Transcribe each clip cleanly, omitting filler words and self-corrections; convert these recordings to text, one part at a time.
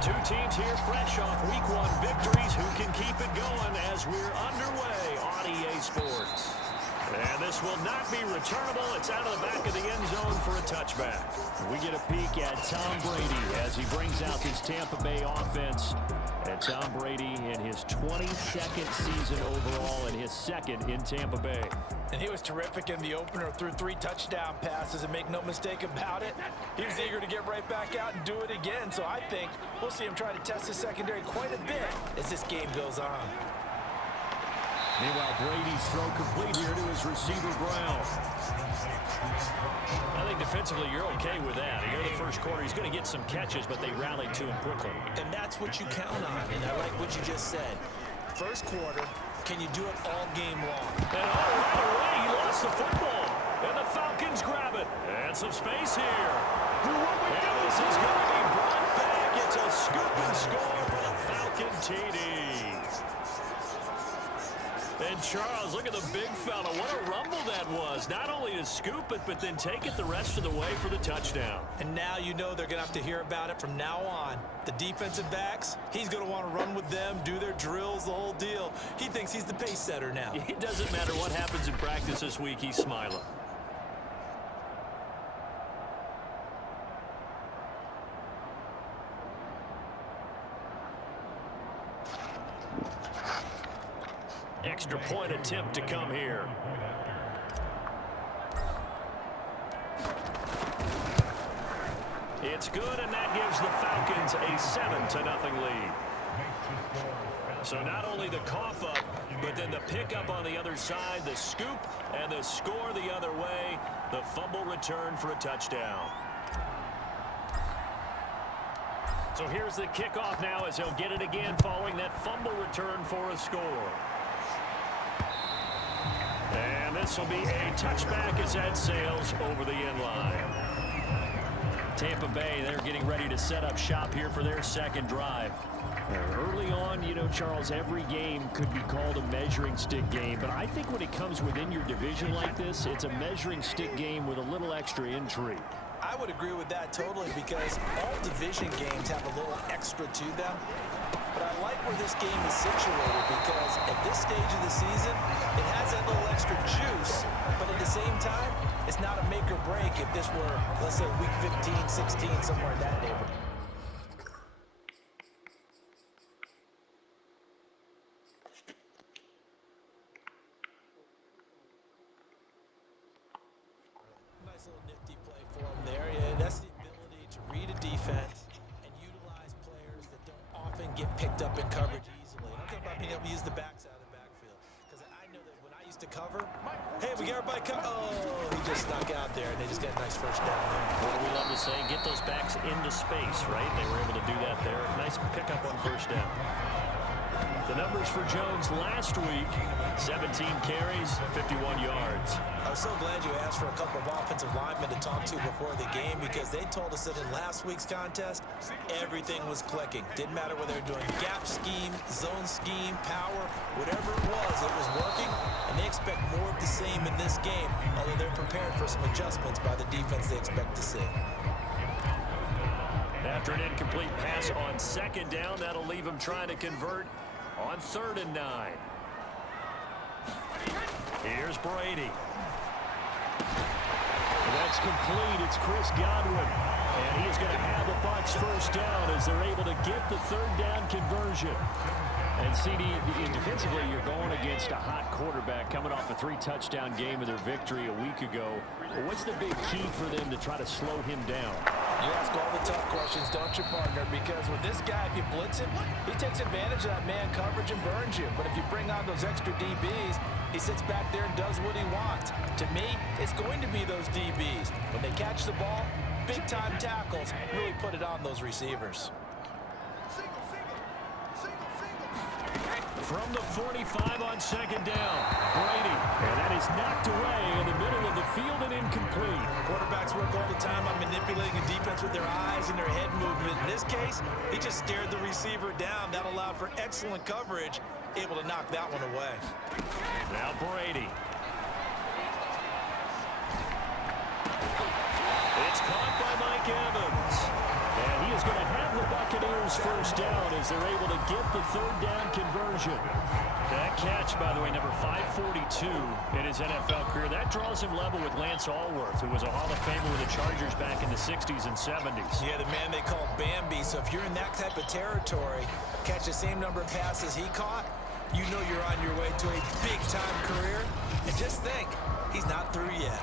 Two teams here fresh off Week 1 victories. Who can keep it going as we're underway on EA Sports? And this will not be returnable. It's out of the back of the end zone for a touchback. We get a peek at Tom Brady as he brings out this Tampa Bay offense. And Tom Brady in his 22nd season overall and his second in Tampa Bay. And he was terrific in the opener, threw 3 touchdown passes, and make no mistake about it, he was eager to get right back out and do it again. So I think we'll see him try to test his secondary quite a bit as this game goes on. Meanwhile, Brady's throw complete here to his receiver, Brown. I think defensively you're okay with that. Here in the first quarter, he's going to get some catches, but they rallied to him quickly. And that's what you count on, and I like what you just said. First quarter, can you do it all game long? And right away, he lost the football. And the Falcons grab it. And some space here. And this is going to be brought back. It's a scoop and score for the Falcons. second TD. And Charles, look at the big fella. What a rumble that was. Not only to scoop it, but then take it the rest of the way for the touchdown. And now you know they're going to have to hear about it from now on. The defensive backs, he's going to want to run with them, do their drills, the whole deal. He thinks he's the pace setter now. It doesn't matter what happens in practice this week. He's smiling. Extra point attempt to come here. It's good, and that gives the Falcons a 7-0 lead. So not only the cough up, but then the pickup on the other side, the scoop, and the score the other way, the fumble return for a touchdown. So here's the kickoff now as he'll get it again following that fumble return for a score. And this will be a touchback as that sails over the end line. Tampa Bay, they're getting ready to set up shop here for their second drive. Early on, you know, Charles, every game could be called a measuring stick game. But I think when it comes within your division like this, it's a measuring stick game with a little extra intrigue. I would agree with that totally because all division games have a little extra to them. But I like where this game is situated because at this stage of the season, it has that little extra juice, but at the same time, it's not a make or break if this were, let's say, week 15, 16, somewhere in that neighborhood. Nice little nifty play for him there. Yeah, that's the ability to read a defense and utilize players that don't often get picked up in coverage easily. I'm talking about being able to use the backs out of the backfield. Because I know that when I used to cover, hey, we got everybody covered. Oh, he just snuck out there, and they just got a nice first down there. What do we love to say? Get those backs into space, right? They were able to do that there. Nice pickup on first down. The numbers for Jones last week, 17 carries, 51 yards. I was so glad you asked for a couple of offensive linemen to talk to before the game because they told us that in last week's contest, everything was clicking. Didn't matter whether they were doing gap scheme, zone scheme, power, whatever it was working, and they expect more of the same in this game, although they're prepared for some adjustments by the defense they expect to see. After an incomplete pass on second down, that'll leave him trying to convert on 3rd and 9. Here's Brady. That's complete. It's Chris Godwin. And he's going to have the Bucs first down as they're able to get the 3rd down conversion. And CD, defensively, you're going against a hot quarterback coming off a 3-touchdown game of their victory a week ago. What's the big key for them to try to slow him down? You ask all the tough questions, don't you, partner? Because with this guy, if you blitz him, he takes advantage of that man coverage and burns you. But if you bring on those extra DBs, he sits back there and does what he wants. To me, it's going to be those DBs. When they catch the ball, big-time tackles really put it on those receivers. From the 45 on second down, Brady. And that is knocked away in the middle of the field and incomplete. Quarterbacks work all the time on manipulating a defense with their eyes and their head movement. In this case, he just stared the receiver down. That allowed for excellent coverage, able to knock that one away. Now Brady. It's caught by Mike Evans. And he is going to have the Buccaneers first down as they're able to get the 3rd down conversion. That catch, by the way, number 542 in his NFL career. That draws him level with Lance Allworth, who was a Hall of Famer with the Chargers back in the 60s and 70s. Yeah, the man they call Bambi. So if you're in that type of territory, catch the same number of passes he caught, you know you're on your way to a big-time career. And just think, he's not through yet.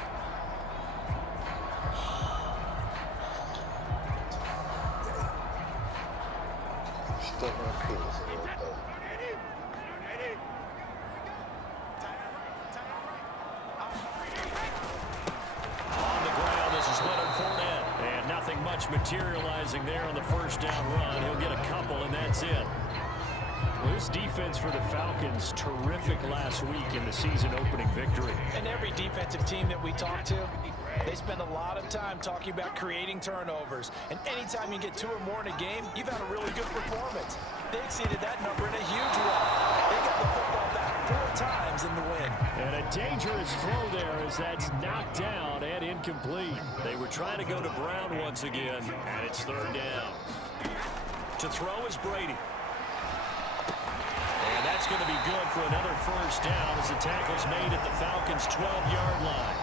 Materializing there on the first down run. He'll get a couple, and that's it. Well, this defense for the Falcons, terrific last week in the season-opening victory. And every defensive team that we talk to, They spend a lot of time talking about creating turnovers. And anytime you get 2 or more in a game, you've had a really good performance. They exceeded that number in a huge way. They got the football back 4 times in the win. And a dangerous throw there as that's knocked down and incomplete. They were trying to go to Brown once again, and it's 3rd down. To throw is Brady. And that's going to be good for another 1st down as the tackle's made at the Falcons' 12-yard line.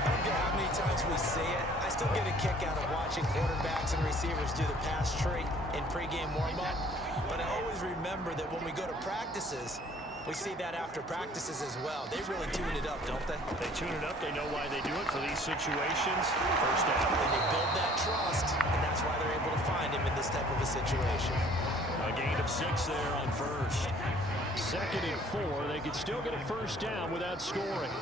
I don't care how many times we see it. I still get a kick out of watching quarterbacks and receivers do the pass tree in pregame warm-up. But I always remember that when we go to practices, we see that after practices as well. They really tune it up, don't they? They tune it up. They know why they do it for these situations. 1st down. And they build that trust, and that's why they're able to find him in this type of a situation. A gain of 6 there on 1st. 2nd and 4. They could still get a 1st down without scoring.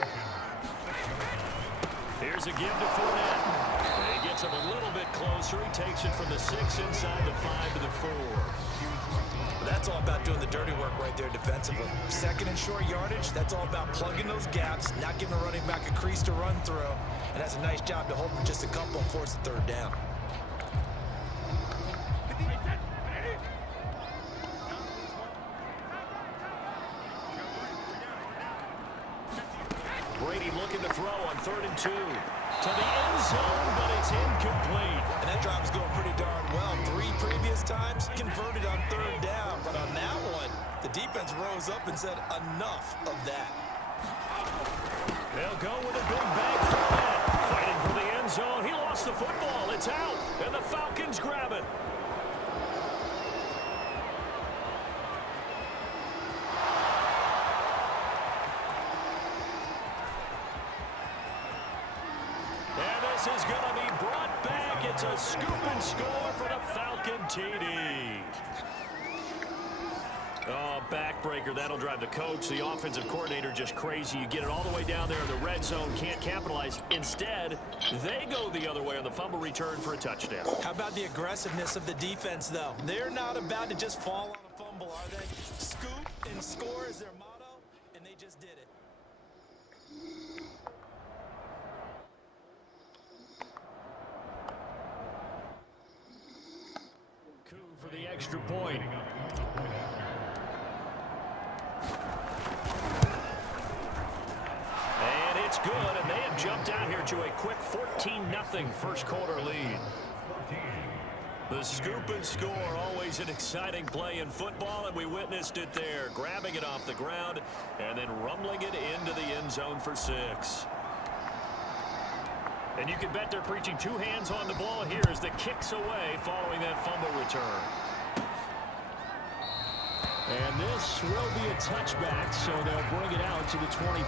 Here's a give to Fournette. He gets him a little bit closer. He takes it from the 6 inside the 5 to the 4. That's all about doing the dirty work right there defensively. 2nd and short yardage, that's all about plugging those gaps, not giving a running back a crease to run through. And that's a nice job to hold him just a couple and force the 3rd down. Brady looking to throw on 3rd and 2. To the end zone, but it's incomplete. And that drive is going pretty darn well. 3 previous times converted on 3rd down. But on that one, the defense rose up and said, enough of that. They'll go with a big bang for it. Fighting for the end zone. He lost the football. It's out. And the Falcons grab it. This is going to be brought back. It's a scoop and score for the Falcon TD. Oh, backbreaker. That'll drive the coach, the offensive coordinator, just crazy. You get it all the way down there in the red zone, can't capitalize. Instead, they go the other way on the fumble return for a touchdown. How about the aggressiveness of the defense, though? They're not about to just fall on a fumble, are they? Scoop and score is their motto, and they just did it. For the extra point. And it's good, and they have jumped out here to a quick 14-0 first quarter lead. The scoop and score, always an exciting play in football, and we witnessed it there, grabbing it off the ground and then rumbling it into the end zone for 6. And you can bet they're preaching 2 hands on the ball here as the kick's away following that fumble return. And this will be a touchback, so they'll bring it out to the 25.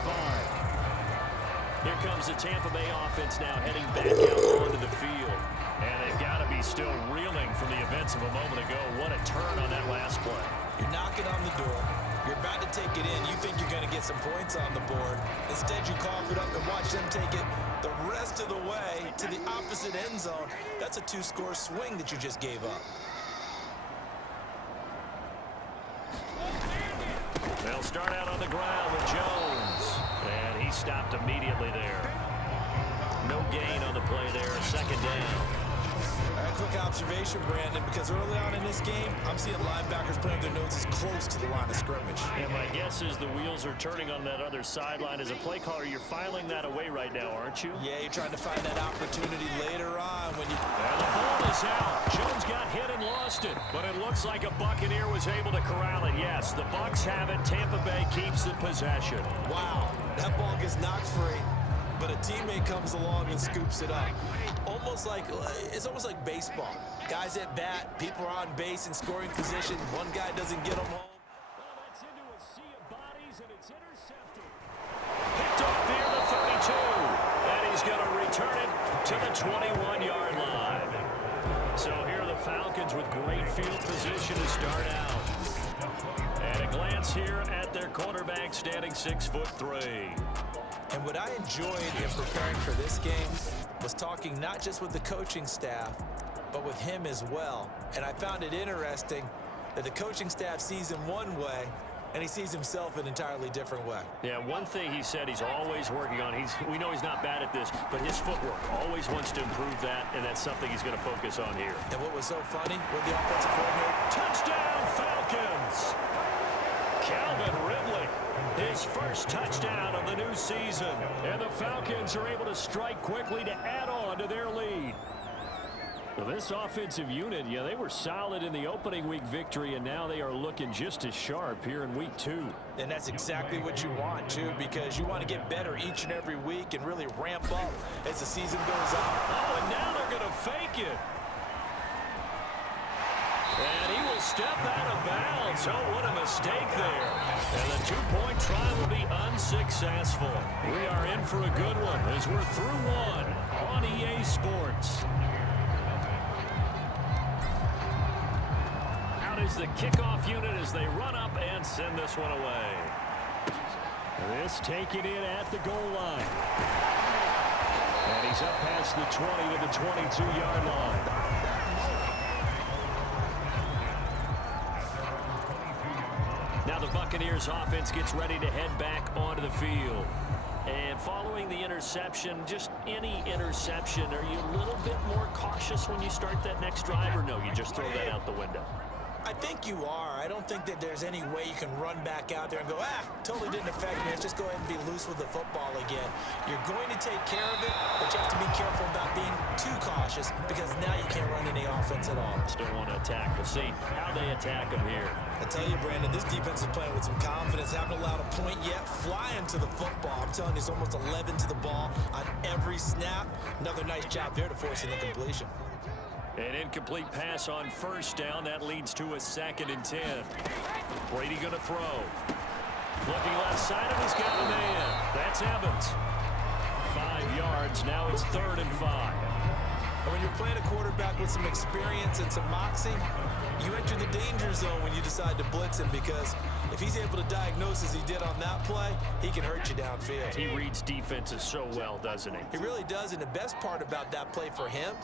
Here comes the Tampa Bay offense now heading back out onto the field. And they've got to be still reeling from the events of a moment ago. What a turn on that last play. You're knocking on the door. You're about to take it in. You think you're going to get some points on the board. Instead, you cough it up and watch them take it the rest of the way to the opposite end zone. That's a 2-score swing that you just gave up. They'll start out on the ground with Jones. And he stopped immediately there. No gain on the play there. 2nd down. All right, quick observation, Brandon, because early on in this game, I'm seeing linebackers putting their noses close to the line of scrimmage. And my guess is the wheels are turning on that other sideline. As a play caller, you're filing that away right now, aren't you? Yeah, you're trying to find that opportunity later on when you... And the ball is out. Jones got hit and lost it. But it looks like a Buccaneer was able to corral it. Yes, the Bucs have it. Tampa Bay keeps the possession. Wow, that ball gets knocked free. But a teammate comes along and scoops it up. It's almost like baseball. Guys at bat, people are on base in scoring position. One guy doesn't get them home. Well, that's into a sea of bodies, and it's intercepted. Picked off near the 32. And he's going to return it to the 21-yard line. So here are the Falcons with great field position to start out. And a glance here at their quarterback standing 6'3". And what I enjoyed in preparing for this game was talking not just with the coaching staff, but with him as well. And I found it interesting that the coaching staff sees him one way, and he sees himself an entirely different way. Yeah, one thing he said he's always working on, we know he's not bad at this, but his footwork, always wants to improve that, and that's something he's going to focus on here. And what was so funny with the offensive coordinator? Touchdown, Falcons! Calvin Ridley, his first touchdown of the new season. And the Falcons are able to strike quickly to add on to their lead. Well, this offensive unit, yeah, they were solid in the opening week victory, and now they are looking just as sharp here in week 2. And that's exactly what you want, too, because you want to get better each and every week and really ramp up as the season goes on. Oh, and now they're going to fake it. And he will step out of bounds. Oh, what a mistake there. And the two-point try will be unsuccessful. We are in for a good one as we're through one on EA Sports. Out is the kickoff unit as they run up and send this one away. This taken in at the goal line. And he's up past the 20 to the 22-yard line. Now the Buccaneers offense gets ready to head back onto the field. And following the interception, just any interception, are you a little bit more cautious when you start that next drive, or no, you just throw that out the window? I think you are. I don't think that there's any way you can run back out there and go, totally didn't affect me. Let's just go ahead and be loose with the football again. You're going to take care of it, but you have to be careful about being too cautious because now you can't run any offense at all. Still want to attack. We'll see how they attack them here. I tell you, Brandon, this defense is playing with some confidence. Haven't allowed a point yet. Flying to the football. I'm telling you, it's almost 11 to the ball on every snap. Another nice job there to force an incompletion. An incomplete pass on first down. That leads to a 2nd and 10. Brady going to throw. Looking left side, and he's got a man. That's Evans. 5 yards. Now it's 3rd and 5. And when you're playing a quarterback with some experience and some moxie, you enter the danger zone when you decide to blitz him, because if he's able to diagnose as he did on that play, he can hurt you downfield. He reads defenses so well, doesn't he? He really does, and the best part about that play for him,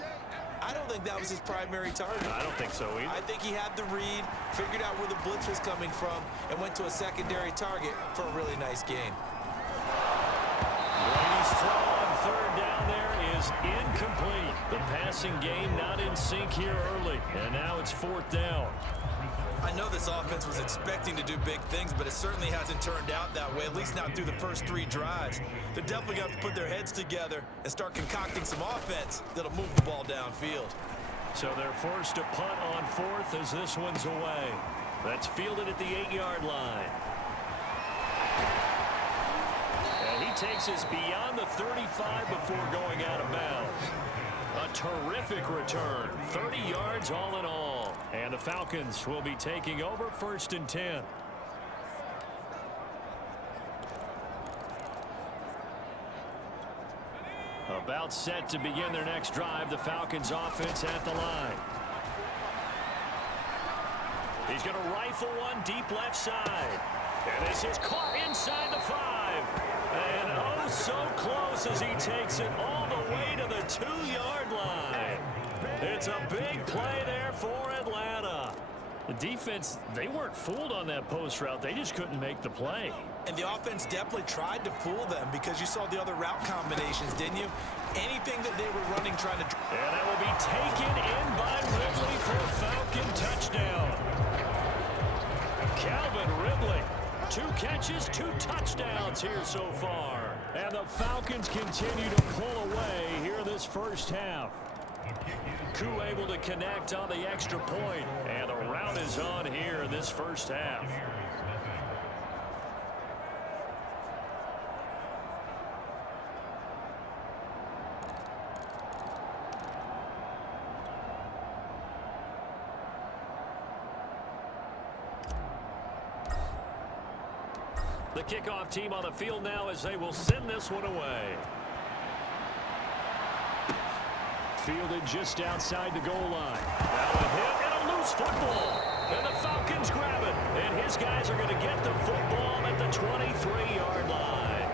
I don't think that was his primary target. I don't think so either. I think he had the read, figured out where the blitz was coming from, and went to a secondary target for a really nice gain. Brady's throw on 3rd down there is incomplete. The passing game not in sync here early, and now it's 4th down. I know this offense was expecting to do big things, but it certainly hasn't turned out that way, at least not through the first 3 drives. They're definitely going to have to put their heads together and start concocting some offense that'll move the ball downfield. So they're forced to punt on 4th as this one's away. That's fielded at the 8-yard line. And he takes us beyond the 35 before going out of bounds. A terrific return, 30 yards all in all. And the Falcons will be taking over 1st and 10. About set to begin their next drive, the Falcons offense at the line. He's going to rifle one deep left side. And this is caught inside the 5. And oh, so close as he takes it all the way to the 2-yard line. It's a big play there for Atlanta. The defense, they weren't fooled on that post route. They just couldn't make the play. And the offense definitely tried to fool them because you saw the other route combinations, didn't you? Anything that they were running trying to... And that will be taken in by Ridley for a Falcon touchdown. Calvin Ridley. 2 catches, 2 touchdowns here so far. And the Falcons continue to pull away here this first half. Koo able to connect on the extra point. And the route is on here in this first half. The kickoff team on the field now as they will send this one away. Fielded just outside the goal line. Now a hit and a loose football. And the Falcons grab it. And his guys are going to get the football at the 23-yard line.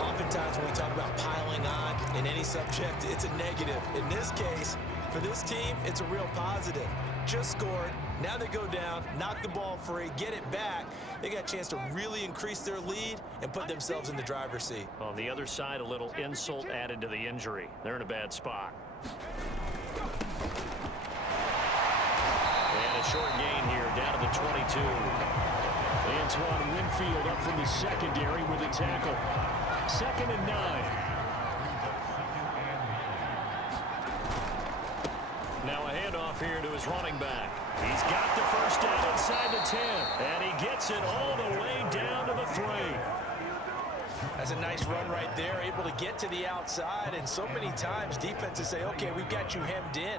Oftentimes when we talk about piling on in any subject, it's a negative. In this case, for this team, it's a real positive. just scored. Now they go down, knock the ball free, get it back. They got a chance to really increase their lead and put themselves in the driver's seat. On the other side, a little insult added to the injury. They're in a bad spot. And a short gain here, down to the 22. Antoine Winfield up from the secondary with a tackle. 2nd and 9. Now a handoff here to his running back. He's got the first down inside the 10. And he gets it all the way down to the 3. That's a nice run right there, able to get to the outside. And so many times defenses say, okay, we've got you hemmed in.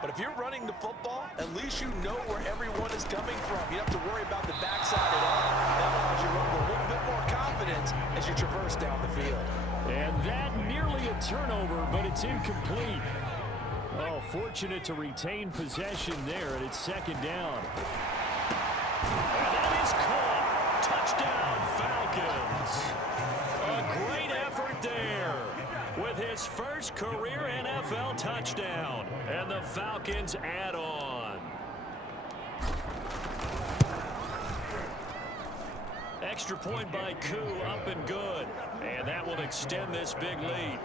But if you're running the football, at least you know where everyone is coming from. You don't have to worry about the backside at all. That allows you to run with a little bit more confidence as you traverse down the field. And that nearly a turnover, but it's incomplete. Oh, fortunate to retain possession there, and it's 2nd down. And that is caught. Touchdown, Falcons. A great effort there with his first career NFL touchdown. And the Falcons add on. Extra point by Koo, up and good. And that will extend this big lead.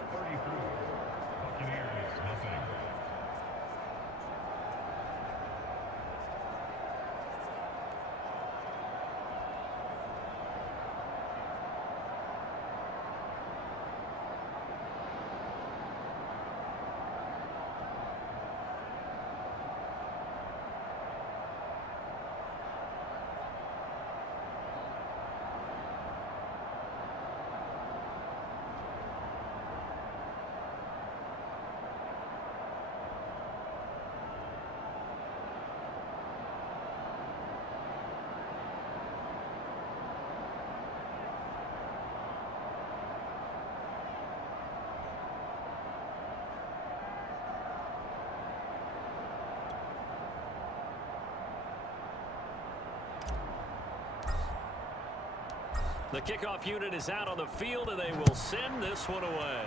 The kickoff unit is out on the field, and they will send this one away.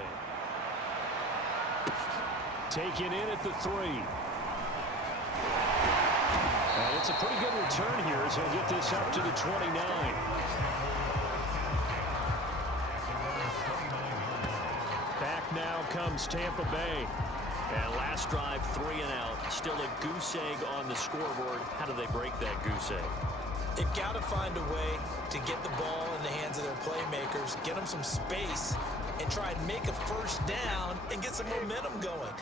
Taken in at the 3. And it's a pretty good return here as he'll get this up to the 29. Back now comes Tampa Bay. And last drive, 3 and out. Still a goose egg on the scoreboard. How do they break that goose egg? They've got to find a way to get the ball in the hands of their playmakers, get them some space, and try and make a first down and get some momentum going.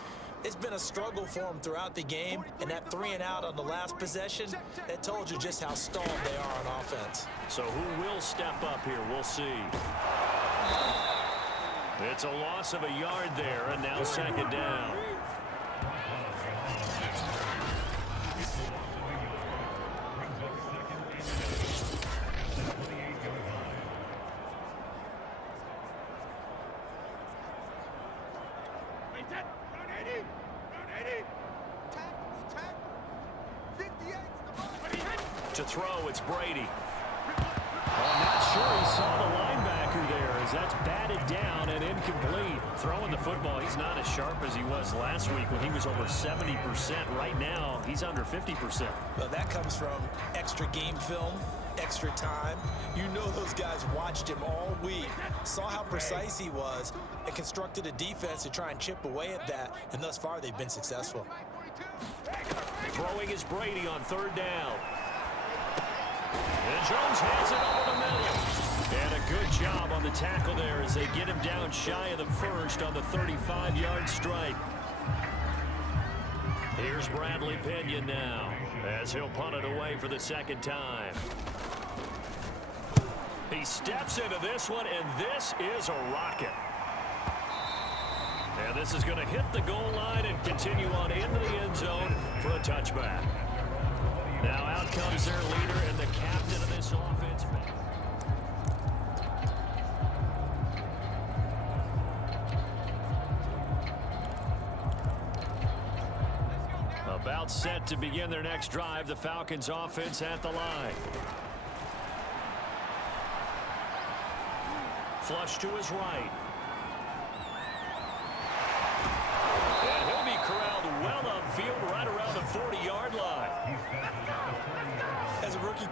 It's been a struggle for them throughout the game, and that 3 and out on the last possession, that told you just how stalled they are on offense. So who will step up here? We'll see. It's a loss of a yard there, and now 2nd down. To throw, it's Brady. I'm not sure he saw the linebacker there as that's batted down and incomplete. Throwing the football, he's not as sharp as he was last week when he was over 70%. Right now, he's under 50%. Well, that comes from extra game film, extra time. You know those guys watched him all week, saw how precise he was, and constructed a defense to try and chip away at that, and thus far they've been successful. Throwing is Brady on 3rd down. And Jones has it over the middle. And a good job on the tackle there as they get him down shy of the first on the 35-yard strike. Here's Bradley Pinion now as he'll punt it away for the 2nd time. He steps into this one, and this is a rocket. And this is going to hit the goal line and continue on into the end zone for a touchback. Now out comes their leader and the captain of this offense. About set to begin their next drive, the Falcons offense at the line. Flush to his right. And he'll be corralled well upfield right around the 40-yard line.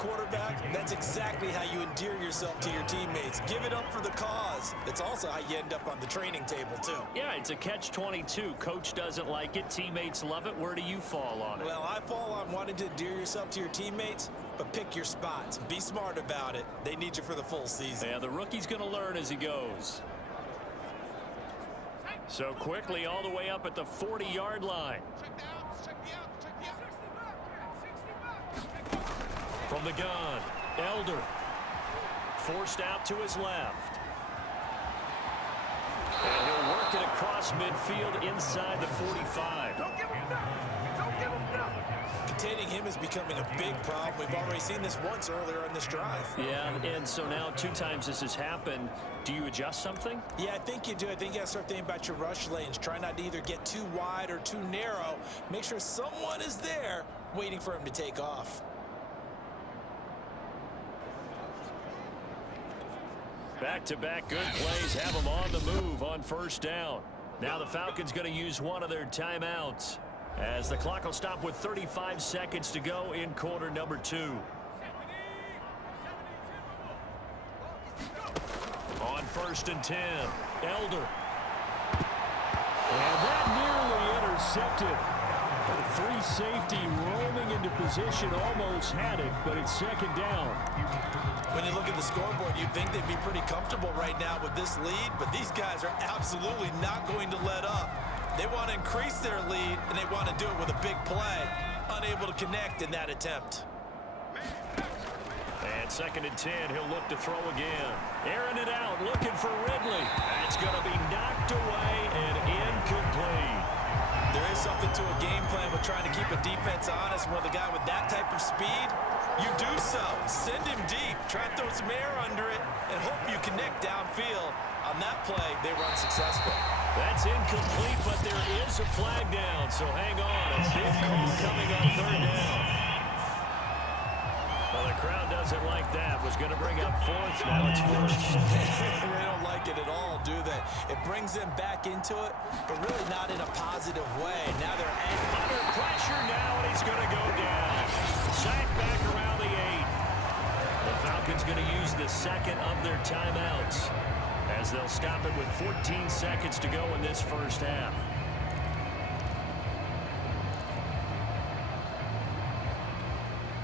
quarterback, that's exactly how you endear yourself to your teammates. Give it up for the cause. It's also how you end up on the training table, too. Yeah, it's a catch-22. Coach doesn't like it. Teammates love it. Where do you fall on it? Well, I fall on wanting to endear yourself to your teammates, but pick your spots. Be smart about it. They need you for the full season. Yeah, the rookie's going to learn as he goes. So quickly all the way up at the 40-yard line. From the gun, Elder. Forced out to his left. And he'll work it across midfield inside the 45. Don't give him nothing. Don't give him nothing. Containing him is becoming a big problem. We've already seen this once earlier in this drive. Yeah, and so now 2 times this has happened. Do you adjust something? Yeah, I think you do. I think you got to start thinking about your rush lanes. Try not to either get too wide or too narrow. Make sure someone is there waiting for him to take off. Back-to-back good plays have them on the move on first down. Now the Falcons going to use one of their timeouts as the clock will stop with 35 seconds to go in quarter number 2. On 1st and 10, Elder. And that nearly intercepted. The free safety roaming into position almost had it, but it's 2nd down. When you look at the scoreboard, you'd think they'd be pretty comfortable right now with this lead, but these guys are absolutely not going to let up. They want to increase their lead, and they want to do it with a big play. Unable to connect in that attempt. And 2nd and 10, he'll look to throw again. Airing it out, looking for Ridley. That's going to be knocked away and incomplete. There is something to a game plan with trying to keep a defense honest. With a guy with that type of speed, you do so. Send him deep. Try and throw some air under it and hope you connect downfield. On that play, they were unsuccessful. That's incomplete, but there is a flag down, so hang on. A big call coming on 3rd down. Well, the crowd doesn't like that. Was going to bring up 4th. Now it's 1st. They don't like it at all, do they? It brings them back into it, but really not in a positive way. Now they're Under pressure now, and he's going to go down. Sacked back around the 8. The Falcons going to use the 2nd of their timeouts as they'll stop it with 14 seconds to go in this first half.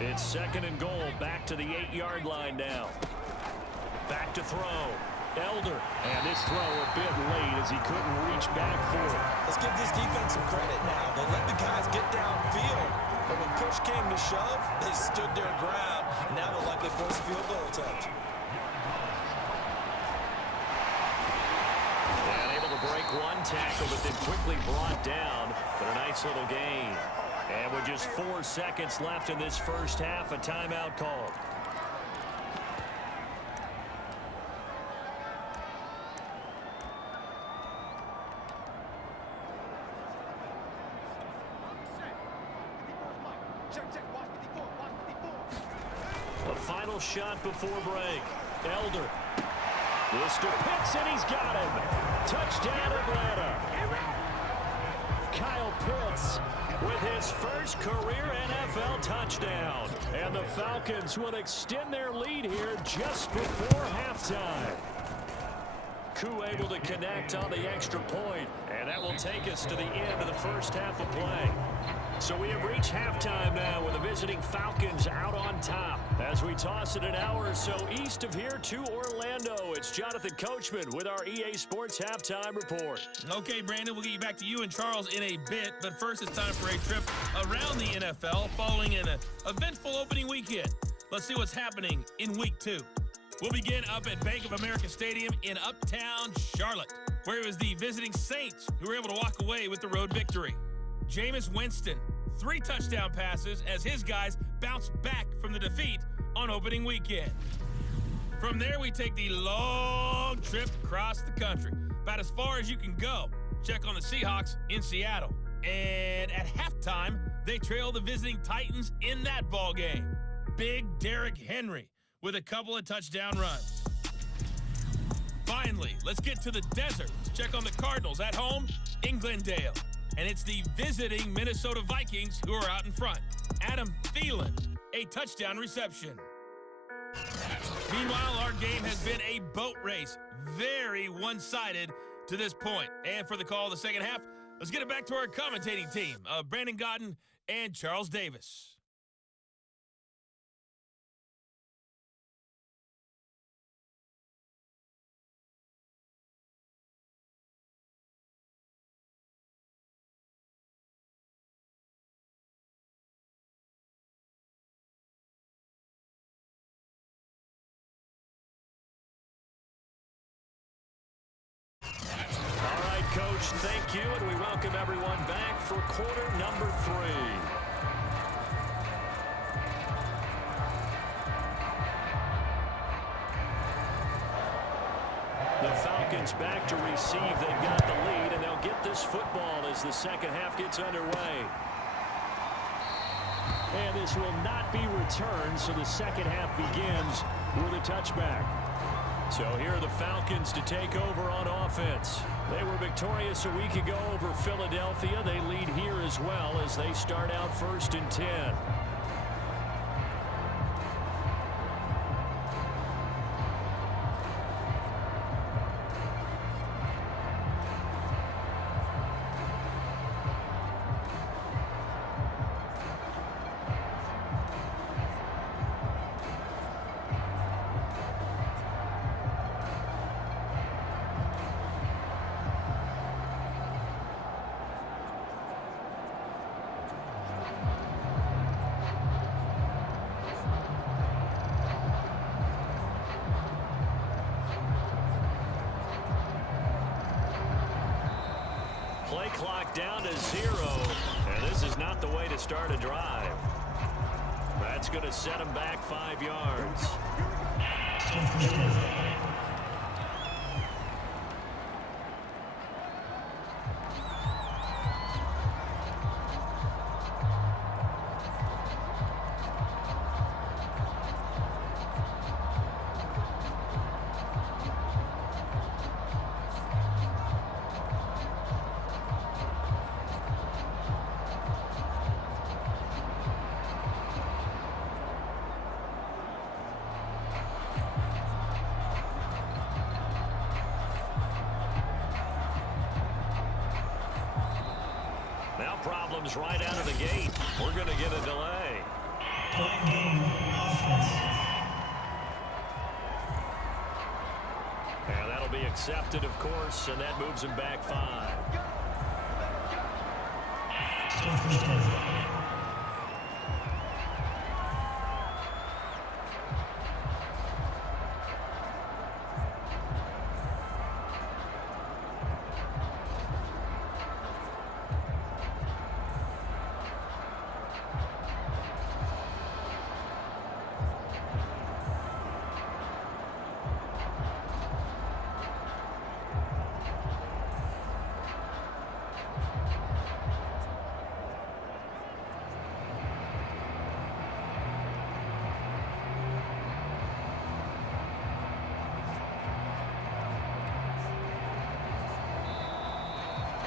It's 2nd and goal, back to the 8-yard line now. Back to throw. Elder. And this throw a bit late as he couldn't reach back for it. Let's give this defense some credit now. They let the guys get downfield, but when push came to shove, they stood their ground, and now they'll likely force a field goal attempt. And able to break one tackle, but then quickly brought down. But a nice little gain. And with just 4 seconds left in this first half, a timeout called. The final shot before break. Elder. Mr. Pitts, and he's got him. Touchdown, Atlanta. Kyle Pitts with his first career NFL touchdown. And the Falcons will extend their lead here just before halftime. Koo able to connect on the extra point, and that will take us to the end of the first half of play. So we have reached halftime now with the visiting Falcons out on top. As we toss it an hour or so east of here to Orlando, it's Jonathan Coachman with our EA Sports Halftime Report. Okay, Brandon, we'll get you back to you and Charles in a bit, but first it's time for a trip around the NFL following an eventful opening weekend. Let's see what's happening in Week 2. We'll begin up at Bank of America Stadium in Uptown Charlotte, where it was the visiting Saints who were able to walk away with the road victory. Jameis Winston, 3 touchdown passes as his guys bounce back from the defeat on opening weekend. From there, we take the long trip across the country, about as far as you can go. Check on the Seahawks in Seattle. And at halftime, they trail the visiting Titans in that ball game. Big Derrick Henry with a couple of touchdown runs. Finally, let's get to the desert to check on the Cardinals at home in Glendale. And it's the visiting Minnesota Vikings who are out in front. Adam Thielen, a touchdown reception. Meanwhile, our game has been a boat race. Very one-sided to this point. And for the call of the second half, let's get it back to our commentating team, Brandon Godden and Charles Davis. All right, Coach, thank you, and we welcome everyone back for quarter number 3. The Falcons back to receive. They've got the lead, and they'll get this football as the second half gets underway. And this will not be returned, so the second half begins with a touchback. So here are the Falcons to take over on offense. They were victorious a week ago over Philadelphia. They lead here as well as they start out 1st and 10. Play clock down to 0, and this is not the way to start a drive. That's going to set them back 5 yards. Now problems right out of the gate. We're going to get a delay. And that'll be accepted, of course, and that moves him back 5.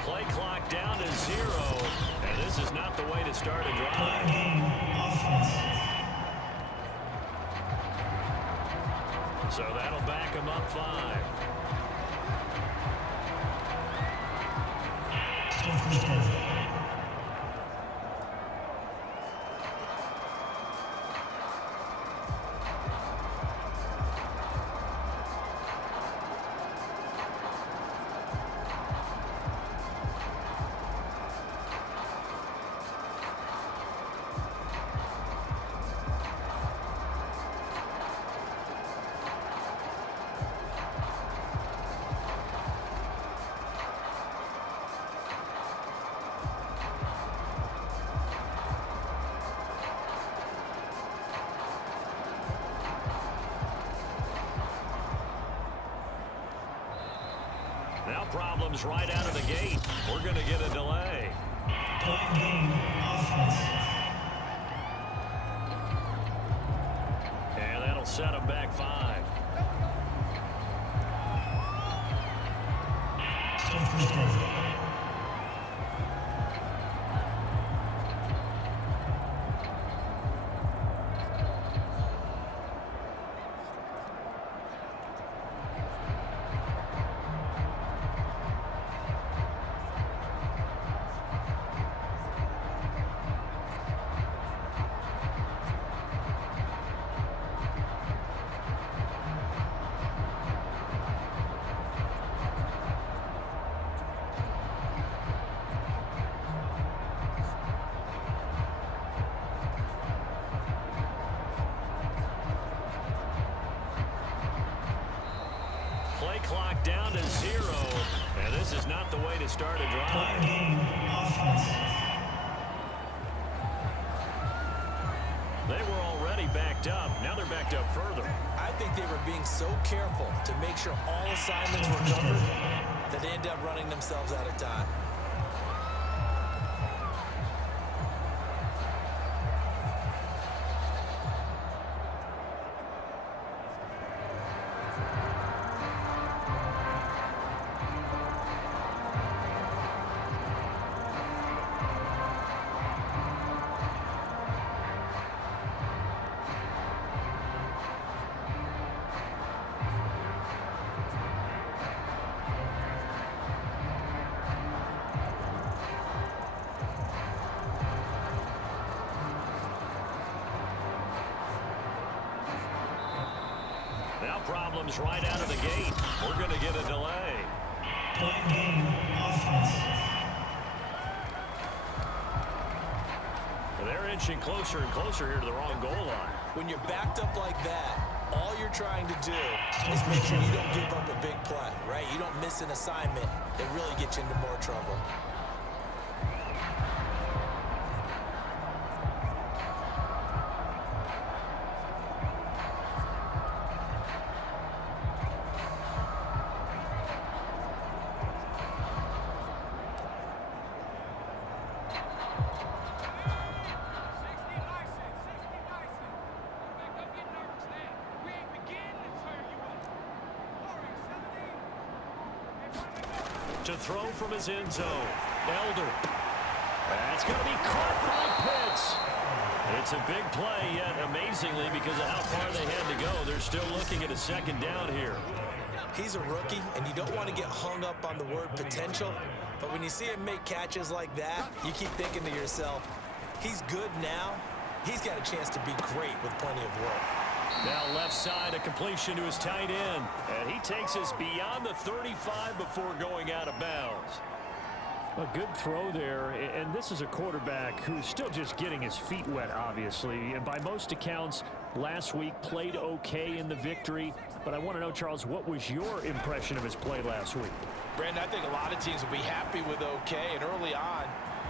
Play clock down to 0, and this is not the way to start a drive. So that'll back him up 5. Now problems right out of the gate. We're going to get a delay. And that'll set him back 5. clock down to 0. And this is not the way to start a drive. They were already backed up. Now they're backed up further. I think they were being so careful to make sure all assignments were covered that they end up running themselves out of time. Now problems right out of the gate. We're going to get a delay. They're inching closer and closer here to the wrong goal line. When you're backed up like that, all you're trying to do is make sure you don't give up a big play, right? You don't miss an assignment that really gets you into more trouble. To throw from his end zone. Elder. That's going to be caught by Pitts. It's a big play, yet amazingly, because of how far they had to go, they're still looking at a second down here. He's a rookie, and you don't want to get hung up on the word potential, but when you see him make catches like that, you keep thinking to yourself, he's good now. He's got a chance to be great with plenty of work. Now left side, a completion to his tight end. And he takes us beyond the 35 before going out of bounds. A good throw there, and this is a quarterback who's still just getting his feet wet, obviously. And by most accounts, last week played okay in the victory. But I want to know, Charles, what was your impression of his play last week? Brandon, I think a lot of teams will be happy with okay, and early on,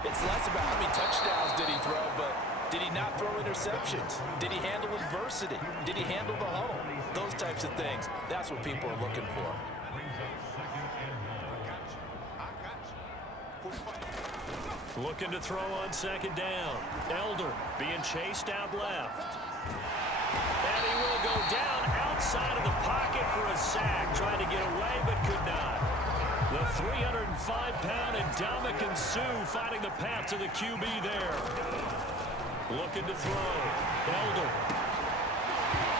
it's less about how many touchdowns did he throw, but did he not throw interceptions? Did he handle adversity? Did he handle the home? Those types of things. That's what people are looking for. Looking to throw on second down. Elder being chased out left. And he will go down outside of the pocket for a sack. Trying to get away, but could not. The 305-pound Ndamukong Suh fighting the path to the QB there. Looking to throw. Elder.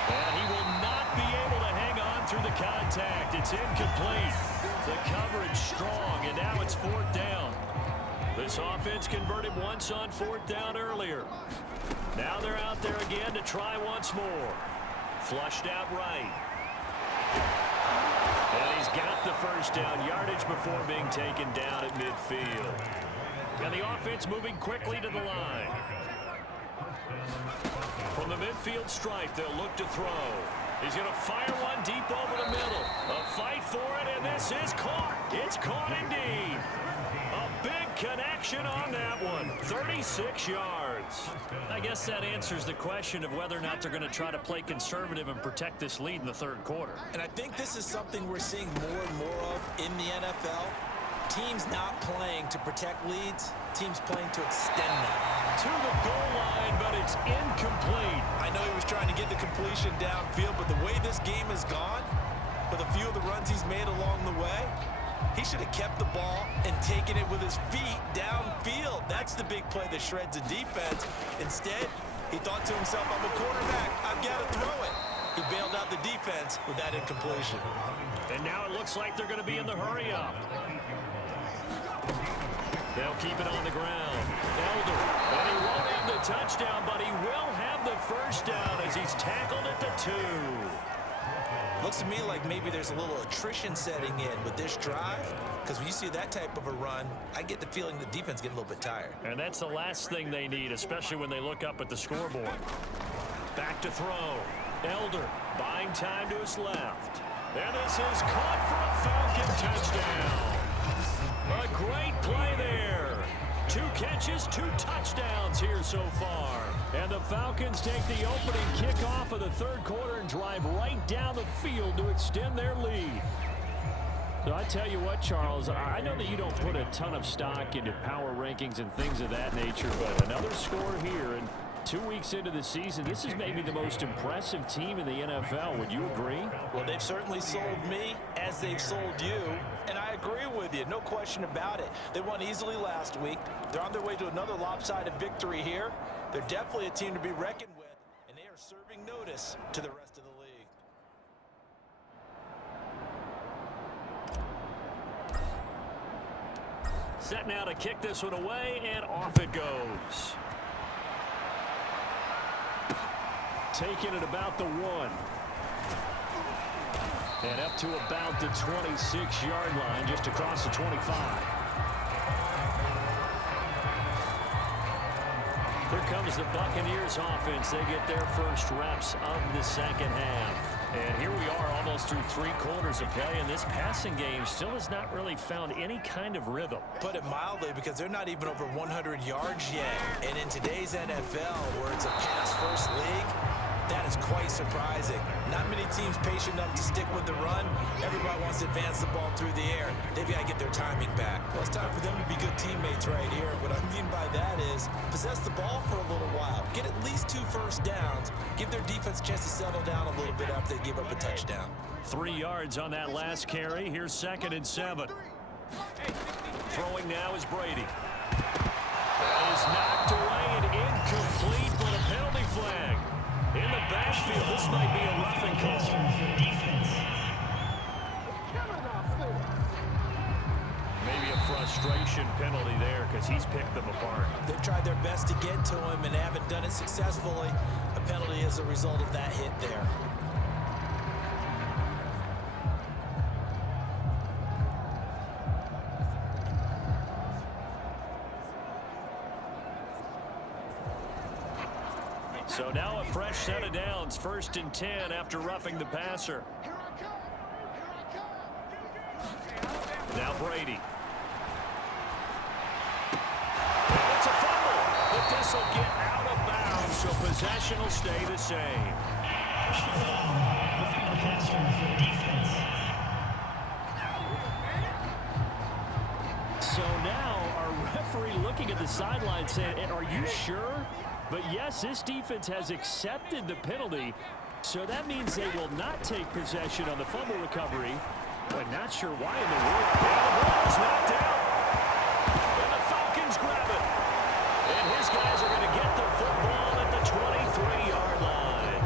And he will not be able to hang on through the contact. It's incomplete. The coverage strong, and now it's fourth down. This offense converted once on fourth down earlier. Now they're out there again to try once more. Flushed out right. And he's got the first down yardage before being taken down at midfield. And the offense moving quickly to the line. From the midfield stripe, they'll look to throw. He's going to fire one deep over the middle. A fight for it, and this is caught. It's caught indeed. A big connection on that one. 36 yards. I guess that answers the question of whether or not they're going to try to play conservative and protect this lead in the third quarter. And I think this is something we're seeing more and more of in the NFL. Teams not playing to protect leads, teams playing to extend them. To the goal line, but it's incomplete. I know he was trying to get the completion downfield, but the way this game has gone, with a few of the runs he's made along the way, he should have kept the ball and taken it with his feet downfield. That's the big play that shreds the defense. Instead, he thought to himself, I'm a quarterback, I've got to throw it. He bailed out the defense with that incompletion. And now it looks like they're going to be in the hurry up. They'll keep it on the ground. Elder, and he won't have the touchdown, but he will have the first down as he's tackled at the 2. Looks to me like maybe there's a little attrition setting in with this drive, because when you see that type of a run, I get the feeling the defense getting a little bit tired. And that's the last thing they need, especially when they look up at the scoreboard. Back to throw. Elder buying time to his left. And this is caught for a Falcon touchdown. A great play there. 2 catches, 2 touchdowns here so far. And the Falcons take the opening kickoff of the third quarter and drive right down the field to extend their lead. So I tell you what, Charles, I know that you don't put a ton of stock into power rankings and things of that nature, but another score here, and 2 weeks into the season, this is maybe the most impressive team in the NFL. Would you agree? Well, they've certainly sold me as they've sold you, and I agree with you. No question about it. They won easily last week. They're on their way to another lopsided victory here. They're definitely a team to be reckoned with, and they are serving notice to the rest of the league. Set now to kick this one away, and off it goes. Taking it about the 1. And up to about the 26-yard line, just across the 25. Here comes the Buccaneers offense. They get their first reps of the second half. And here we are almost through 3 quarters of play, and this passing game still has not really found any kind of rhythm. Put it mildly, because they're not even over 100 yards yet. And in today's NFL, where it's a pass-first league, that is quite surprising. Not many teams patient enough to stick with the run. Everybody wants to advance the ball through the air. They've got to get their timing back. Well, it's time for them to be good teammates right here. What I mean by that is possess the ball for a little while. Get at least 2 first downs. Give their defense a chance to settle down a little bit after they give up a touchdown. 3 yards on that last carry. Here's 2nd and 7. Throwing now is Brady. That is knocked away and incomplete, but a penalty flag. In the backfield, this might be a roughing call. Maybe a frustration penalty there because he's picked them apart. They've tried their best to get to him and haven't done it successfully. A penalty as a result of that hit there. So now a fresh set of downs, 1st and 10 after roughing the passer. Now Brady. And it's a fumble, but this will get out of bounds, so possession will stay the same. So now our referee looking at the sideline saying, are you sure? But yes, this defense has accepted the penalty, so that means they will not take possession on the fumble recovery. But not sure why in the world. And the ball is knocked out. And the Falcons grab it. And his guys are going to get the football at the 23-yard line.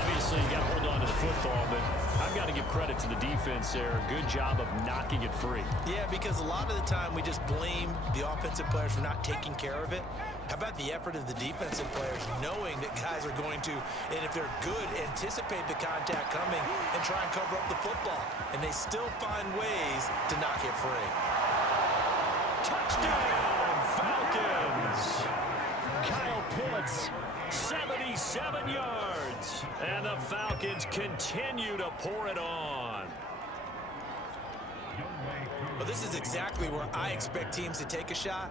Obviously, you got to hold on to the football, but I've got to give credit to the defense there. Good job of knocking it free. Yeah, because a lot of the time we just blame the offensive players for not taking care of it. How about the effort of the defensive players knowing that guys are going to, and if they're good, anticipate the contact coming and try and cover up the football. And they still find ways to knock it free. Touchdown, Falcons! Kyle Pitts, 77 yards. And the Falcons continue to pour it on. Well, this is exactly where I expect teams to take a shot.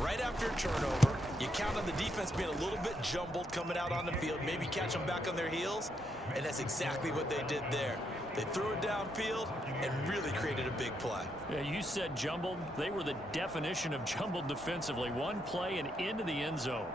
Right after a turnover, you count on the defense being a little bit jumbled coming out on the field, maybe catch them back on their heels, and that's exactly what they did there. They threw it downfield and really created a big play. Yeah, you said jumbled. They were the definition of jumbled defensively. One play and into the end zone.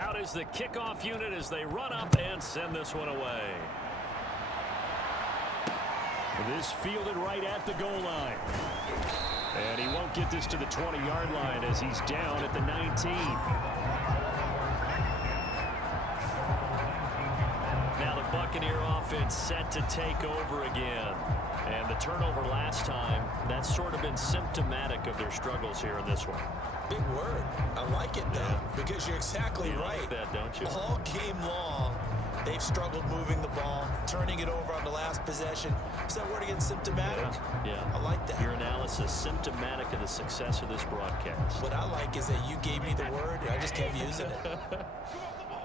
Out is the kickoff unit as they run up and send this one away. This fielded right at the goal line. And he won't get this to the 20-yard line as he's down at the 19. Now the Bucs Buccaneer offense set to take over again. And the turnover last time, that's sort of been symptomatic of their struggles here in this one. Big word. I like it, though, because you're exactly right. Like that, don't you? All game long, they've struggled moving the ball, turning it over on the last possession. Is that word again, symptomatic? Yeah. I like that. Your analysis, symptomatic of the success of this broadcast. What I like is that you gave me the word, and I just kept using it.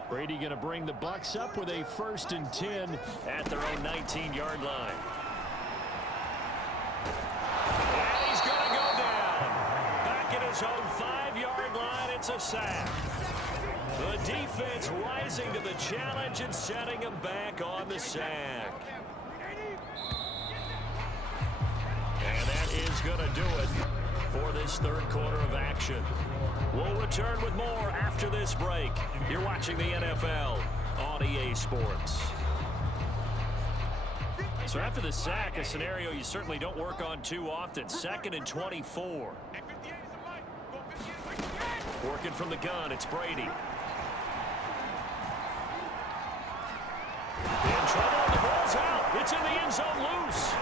Brady going to bring the Bucs up with a 1st and 10 at their own 19-yard line. And he's going to go down. Back at his own 5-yard line, it's a sack. The defense rising to the challenge and setting him back on the sack. And that is going to do it for this third quarter of action. We'll return with more after this break. You're watching the NFL on EA Sports. So after the sack, a scenario you certainly don't work on too often. 2nd and 24. Working from the gun, it's Brady. In trouble, the ball's out. It's in the end zone loose.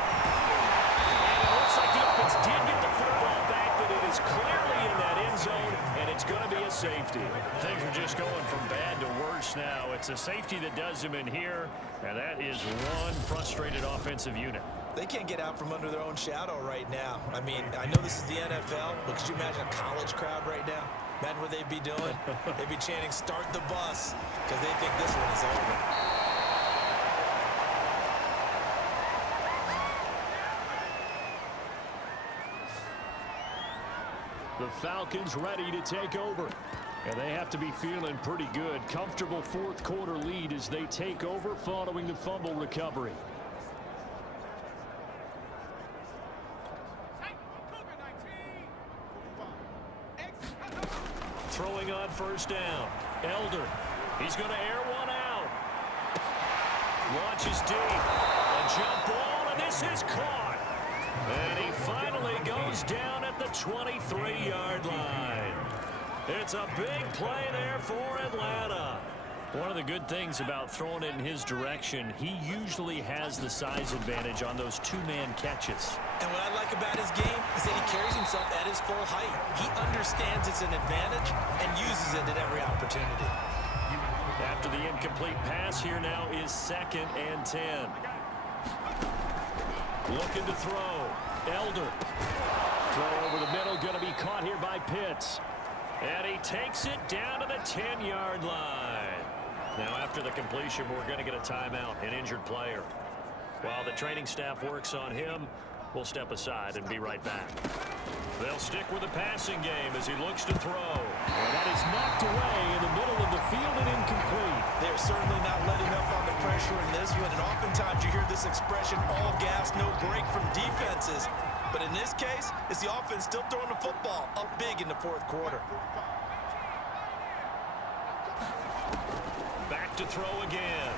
And it looks like the offense did get the football back, but it is clearly in that end zone, and it's going to be a safety. Things are just going from bad to worse now. It's a safety that does them in here, and that is one frustrated offensive unit. They can't get out from under their own shadow right now. I mean, I know this is the NFL, but could you imagine a college crowd right now? Imagine what they'd be doing. They'd be chanting, "Start the bus," because they think this one is over. The Falcons ready to take over. And they have to be feeling pretty good. Comfortable fourth quarter lead as they take over following the fumble recovery. Throwing on 1st down. Elder. He's going to air one out. Launches deep. A jump ball, and this is caught. And he finally goes down at the 23-yard line. It's a big play there for Atlanta. One of the good things about throwing it in his direction, he usually has the size advantage on those two-man catches. And what I like about his game is that he carries himself at his full height. He understands it's an advantage and uses it at every opportunity. After the incomplete pass, here now is 2nd and 10. Looking to throw. Elder. Throw over the middle, going to be caught here by Pitts. And he takes it down to the 10-yard line. Now, after the completion, we're going to get a timeout, an injured player. While the training staff works on him, we'll step aside and be right back. They'll stick with the passing game as he looks to throw. And that is knocked away in the middle of the field and incomplete. They're certainly not letting up on the pressure in this one, and oftentimes you hear this expression, all gas, no break from defenses. But in this case, it's the offense still throwing the football up big in the fourth quarter. Back to throw again.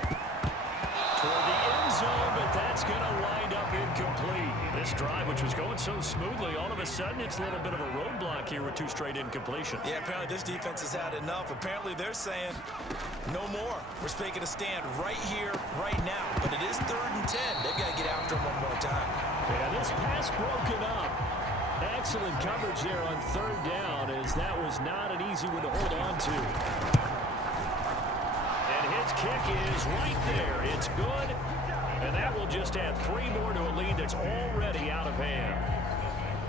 Toward the end zone, but that's going to wind up incomplete. This drive, which was going so smoothly, all of a sudden it's a little bit of a roadblock here with 2 straight incompletions. Yeah, apparently this defense has had enough. Apparently they're saying, no more. We're taking a stand right here, right now. But it is 3rd and 10. They've got to get after him one more time. Yeah, this pass broken up. Excellent coverage there on 3rd down, as that was not an easy one to hold on to. And his kick is right there. It's good. And that will just add 3 more to a lead that's already out of hand.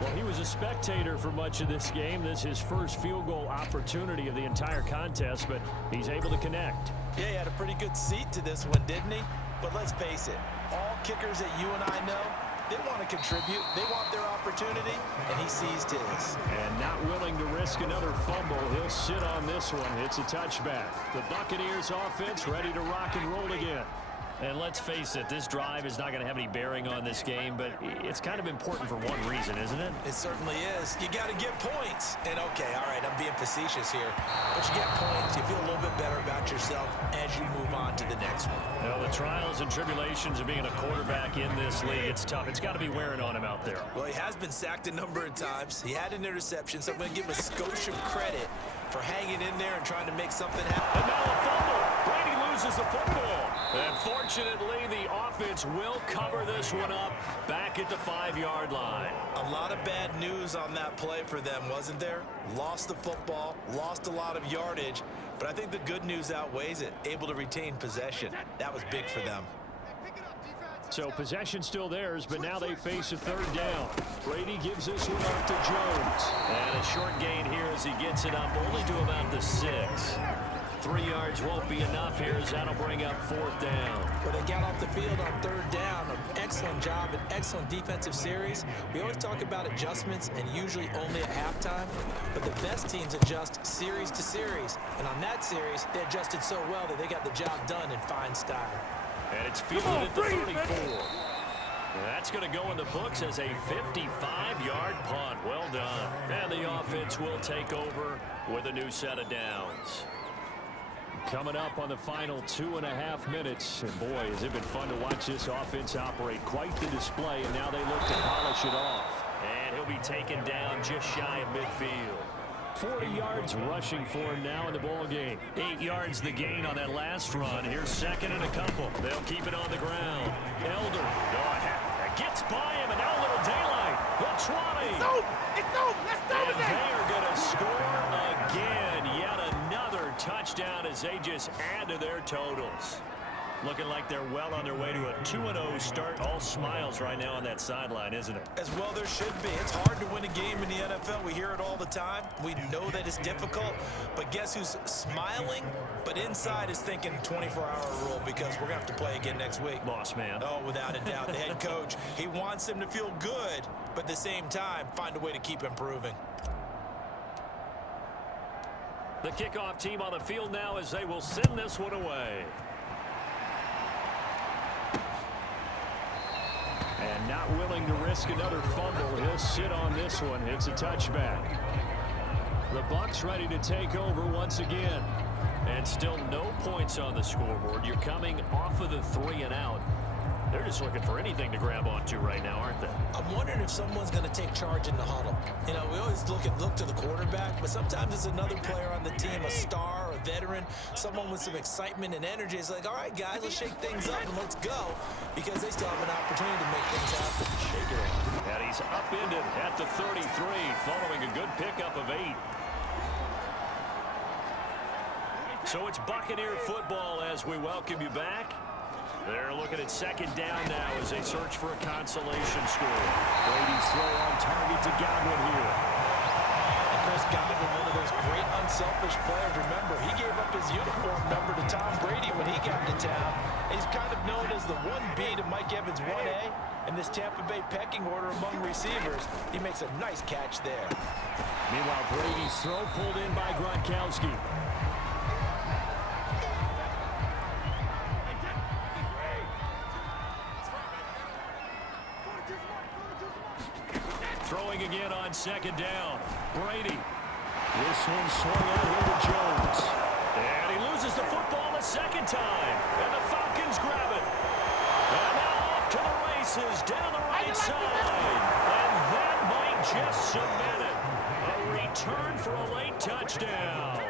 Well, he was a spectator for much of this game. This is his first field goal opportunity of the entire contest, but he's able to connect. Yeah, he had a pretty good seat to this one, didn't he? But let's face it, all kickers that you and I know, they want to contribute. They want their opportunity, and he seized his. And not willing to risk another fumble. He'll sit on this one. It's a touchback. The Buccaneers offense ready to rock and roll again. And let's face it, this drive is not going to have any bearing on this game, but it's kind of important for one reason, isn't it? It certainly is. You got to get points. And, okay, all right, I'm being facetious here. But you get points, you feel a little bit better about yourself as you move on to the next one. Well, the trials and tribulations of being a quarterback in this league, it's tough. It's got to be wearing on him out there. Well, he has been sacked a number of times. He had an interception, so I'm going to give him a skosh of credit for hanging in there and trying to make something happen. And now a fumble. Brady loses loses the football. And fortunately, the offense will cover this one up back at the 5-yard line. A lot of bad news on that play for them, wasn't there? Lost the football, lost a lot of yardage, but I think the good news outweighs it. Able to retain possession. That was big for them. So possession still theirs, but now they face a 3rd down. Brady gives this one up to Jones. And a short gain here as he gets it up only to about the 6. 3 yards won't be enough here as that'll bring up 4th down. Well, they got off the field on 3rd down. An excellent job, an excellent defensive series. We always talk about adjustments and usually only at halftime, but the best teams adjust series to series. And on that series, they adjusted so well that they got the job done in fine style. And it's fielded at the 34. That's going to go in the books as a 55-yard punt. Well done. And the offense will take over with a new set of downs. Coming up on the final 2.5 minutes. And boy, has it been fun to watch this offense operate. Quite the display, and now they look to polish it off. And he'll be taken down just shy of midfield. 40 yards rushing for him now in the ball game. 8 yards the gain on that last run. Here's 2nd and a couple. They'll keep it on the ground. Elder gets by him, and now a little daylight. The 20. It's over. It's over. Let's dominate. And they are going to score again. Yet another touchdown as they just add to their totals. Looking like they're well on their way to a 2-0 start. All smiles right now on that sideline, isn't it? As well there should be. It's hard to win a game in the NFL. We hear it all the time. We know that it's difficult. But guess who's smiling? But inside is thinking 24-hour rule because we're going to have to play again next week. Boss man. Oh, without a doubt. The head coach, he wants them to feel good, but at the same time, find a way to keep improving. The kickoff team on the field now as they will send this one away. And not willing to risk another fumble. He'll sit on this one. It's a touchback. The Bucs ready to take over once again. And still no points on the scoreboard. You're coming off of the 3 and out. They're just looking for anything to grab onto right now, aren't they? I'm wondering if someone's going to take charge in the huddle. You know, we always look to the quarterback, but sometimes it's another player on the team, a star, a veteran, someone with some excitement and energy. It's like, all right, guys, let's shake things up and let's go, because they still have an opportunity to make things happen. Shake it off. And he's upended at the 33, following a good pickup of 8. So it's Buccaneer football as we welcome you back. They're looking at 2nd down now as they search for a consolation score. Brady's throw on target to Godwin here. And Chris Godwin, one of those great unselfish players. Remember, he gave up his uniform number to Tom Brady when he got to town. He's kind of known as the 1B to Mike Evans' 1A. In this Tampa Bay pecking order among receivers, he makes a nice catch there. Meanwhile, Brady's throw pulled in by Gronkowski. Throwing again on 2nd down. Brady. This one swung out here to Jones. And he loses the football the 2nd time. And the Falcons grab it. And now off to the races down the right side. And that might just cement it. A return for a late touchdown.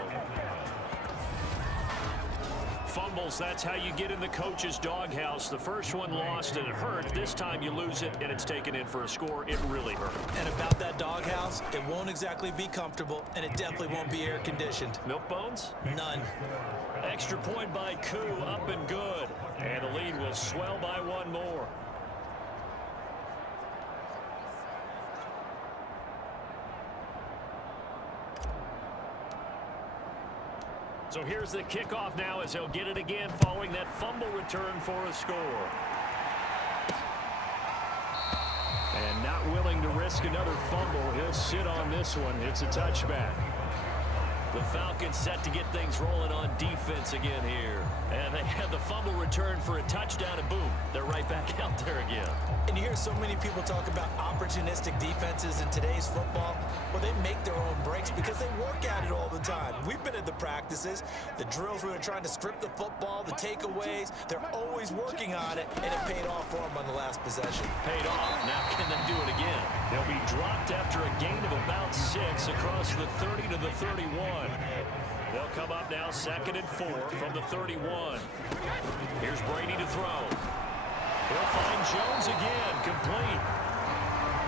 Fumbles, that's how you get in the coach's doghouse. The first one lost and it hurt. This time you lose it and it's taken in for a score. It really hurt. And about that doghouse, it won't exactly be comfortable, and it definitely won't be air-conditioned. Milk bones? None. Extra point by Koo, up and good. And the lead will swell by 1 more. So here's the kickoff now as he'll get it again following that fumble return for a score. And not willing to risk another fumble, he'll sit on this one. It's a touchback. The Falcons set to get things rolling on defense again here. And they have the fumble return for a touchdown, and boom, they're right back out there again. And you hear so many people talk about opportunistic defenses in today's football. Well, they make their own breaks because they work at it all the time. We've been at the practices, the drills where they're trying to strip the football, the takeaways. They're always working on it, and it paid off for them on the last possession. Paid off. Now can they do it again? They'll be dropped after a gain of about 6 across the 30 to the 31. They'll come up now 2nd and 4 from the 31. Here's Brady to throw. He'll find Jones again, complete.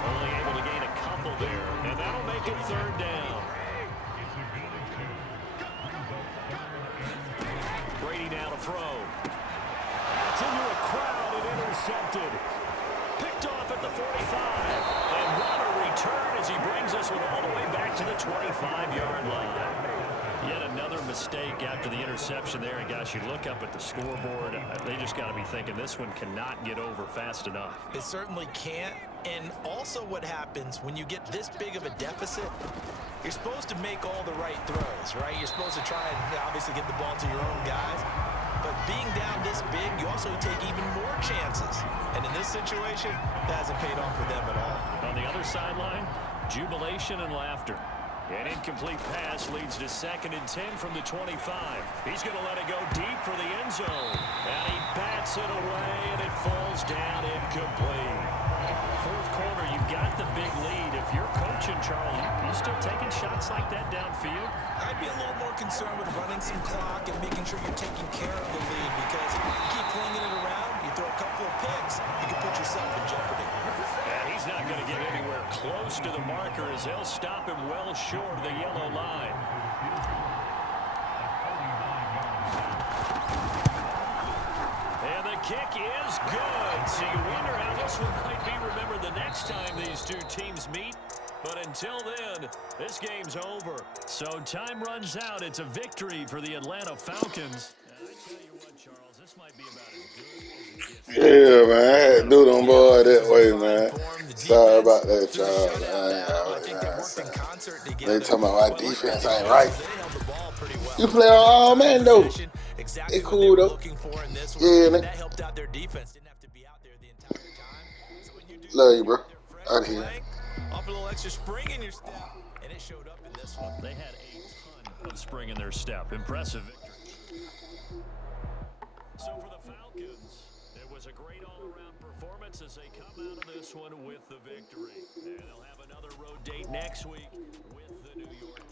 Only able to gain a couple there, and that'll make it 3rd down. Brady now to throw. It's into a crowd and intercepted. Picked off at the 45. And what a return as he brings us all the way back to the 25-yard line. Yet another mistake after the interception there. And, gosh, you look up at the scoreboard. They just got to be thinking this one cannot get over fast enough. It certainly can't. And also what happens when you get this big of a deficit, you're supposed to make all the right throws, right? You're supposed to try and obviously get the ball to your own guys. But being down this big, you also take even more chances. And in this situation, that hasn't paid off for them at all. On the other sideline, jubilation and laughter. An incomplete pass leads to 2nd and 10 from the 25. He's going to let it go deep for the end zone. And he bats it away, and it falls down incomplete. 4th quarter, you've got the big lead. If you're coaching, Charles, you still taking shots like that downfield? I'd be a little more concerned with running some clock and making sure you're taking care of the lead, because if you keep flinging it around, you throw a couple of picks, you can put yourself in jeopardy. And he's not going to get anywhere close to the marker as they'll stop him well short of the yellow line. And the kick is good. So you wonder how this one might be remembered the next time these two teams meet. But until then, this game's over. So time runs out. It's a victory for the Atlanta Falcons. I tell you what, Charles, this might be about as good as it gets. Yeah, man. I had to do them boy that way, man. Sorry about that, Charles. They talking about my defense ain't right. You play on all man, though. It cool, though. Yeah, man. Love you, bro. Out of here. Off a little extra spring in your step, and it showed up in this one. They had a ton of spring in their step. Impressive victory. So for the Falcons, it was a great all-around performance as they come out of this one with the victory. And they'll have another road date next week with the New York